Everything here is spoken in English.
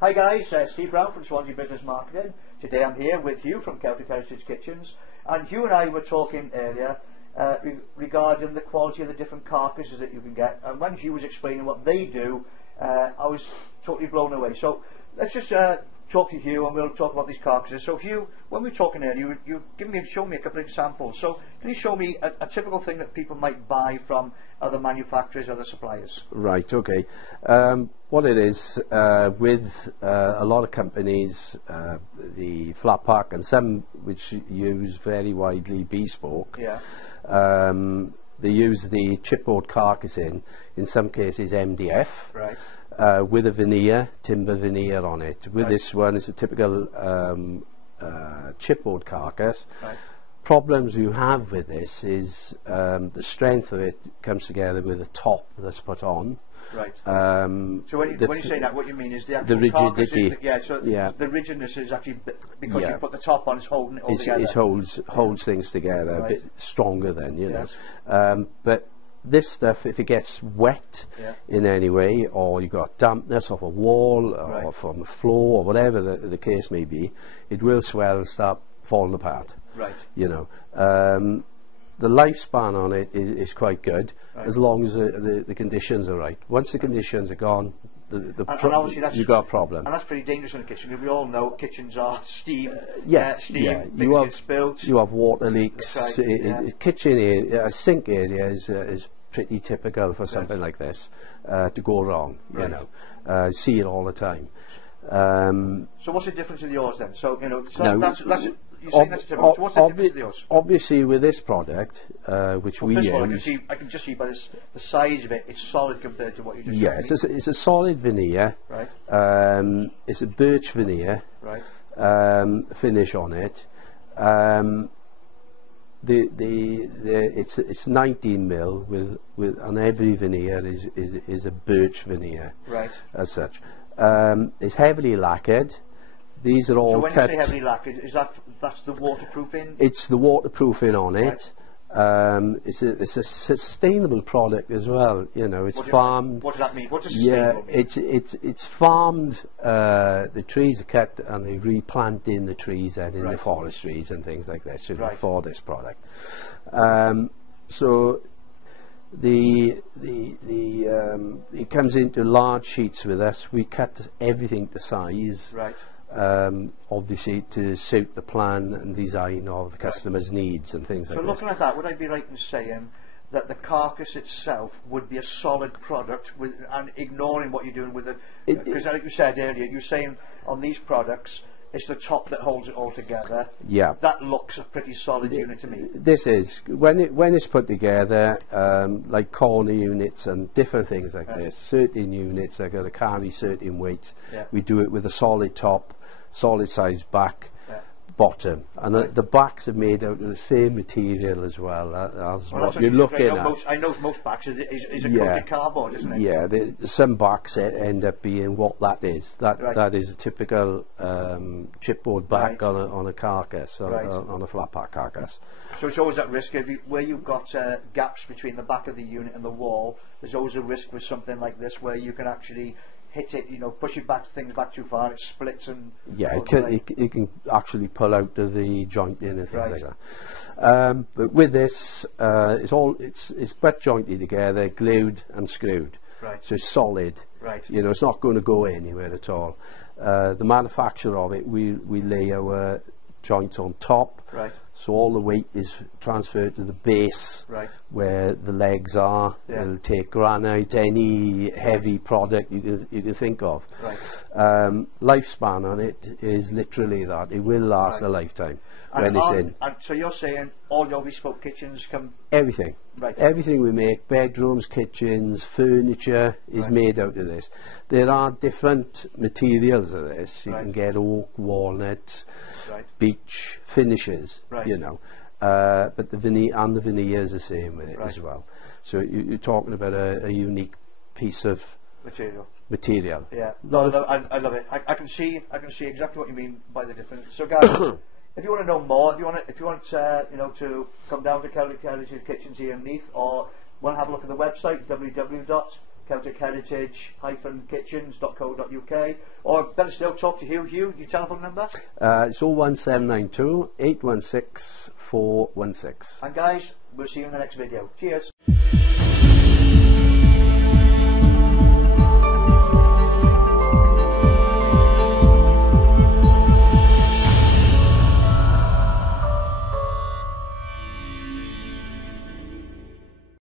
Hi guys, Steve Brown from Swansea Business Marketing. Today I'm here with Hugh from Celtic Heritage Kitchens, and Hugh and I were talking earlier regarding the quality of the different carcasses that you can get, and when Hugh was explaining what they do, I was totally blown away. So let's just talk to Hugh and we'll talk about these carcasses. So Hugh, when we were talking earlier, you showed me a couple of examples. So can you show me a typical thing that people might buy from other manufacturers, other suppliers? Right, okay. What it is, with a lot of companies, the flat pack and some which use very widely bespoke, yeah. They use the chipboard carcass in some cases MDF, right. With a veneer, timber veneer on it. With this one, it's a typical chipboard carcass. Right. Problems you have with this is the strength of it comes together with the top that's put on. Right. So when you say that, what you mean is the actual rigidity. The rigidness is actually because you put the top on, it's holding it all together. It holds things together, right. A bit stronger than, you know. But this stuff, if it gets wet in any way, or you've got dampness off a wall, or from the floor, or whatever the case may be, it will swell and start falling apart. Right. You know. The lifespan on it is quite good, as long as the conditions are right. Once the conditions are gone, you've got a problem. And that's pretty dangerous in a kitchen, because we all know kitchens are steam. Steam. You have water leaks. Right. Kitchen area, sink area is pretty typical for something like this to go wrong. You know, see it all the time. So what's the difference with yours then? So you know, that's you're saying that's typical. So what's the difference with yours? Obviously, with this product, which we use, I can just see by the size of it, it's solid compared to what you just showed me. It's a solid veneer. Right. It's a birch veneer. Right. Finish on it. It's 19 mil with on every veneer is a birch veneer. Right. As such. It's heavily lacquered. These are all so when cut. You say heavily lacquered, that's the waterproofing? It's the waterproofing on it. Right. It's a sustainable product as well. You know, it's farmed. What does that mean? What does sustainable mean? It's farmed. The trees are cut and they replant in the trees and in the forestries and things like that. So for this product, so it comes into large sheets with us. We cut everything to size. Right. Obviously to suit the plan and design of the customer's needs and things like that. So looking at that, would I be right in saying that the carcass itself would be a solid product, and ignoring what you're doing with it? Because like you said earlier, you're saying on these products, it's the top that holds it all together. Yeah. That looks a pretty solid unit to me. This is, when it's put together, like corner units and different things like this, certain units are going to carry certain weights. We do it with a solid top, solid size back, bottom, and the backs are made out of the same material as well as what you're looking at. I know most backs is a coated cardboard, isn't it? Yeah, some backs end up being what that is. That is a typical chipboard back on a carcass, on a flat pack carcass. So it's always at risk where you've got gaps between the back of the unit and the wall. There's always a risk with something like this where you can actually hit it, you know, push it back, things back too far, it splits and it can actually pull out of the jointing and things like that. But with this, it's butt jointed together, glued and screwed. Right. So it's solid. Right. You know, it's not going to go anywhere at all. The manufacture of it, we lay our joints on top. Right. So all the weight is transferred to the base, where the legs are. It'll take granite, any heavy product you can think of. Right. Lifespan on it is literally that. It will last a lifetime when it's in. And so you're saying all your bespoke kitchens come... Everything. Right. Everything we make, bedrooms, kitchens, furniture is made out of this. There are different materials of this. You can get oak, walnut, beech, finishes, you know. But the veneer is the same with it as well. So you're talking about a unique piece of material. Yeah, no, I love it. I can see exactly what you mean by the difference. So guys, if you want to know more, if you want you know, to come down to Celtic Heritage Kitchens here in Neath, or want to have a look at the website www.celticheritage-kitchens.co.uk, or better still, talk to Hugh. Hugh, your telephone number? It's 01792 816 416. And guys, we'll see you in the next video. Cheers.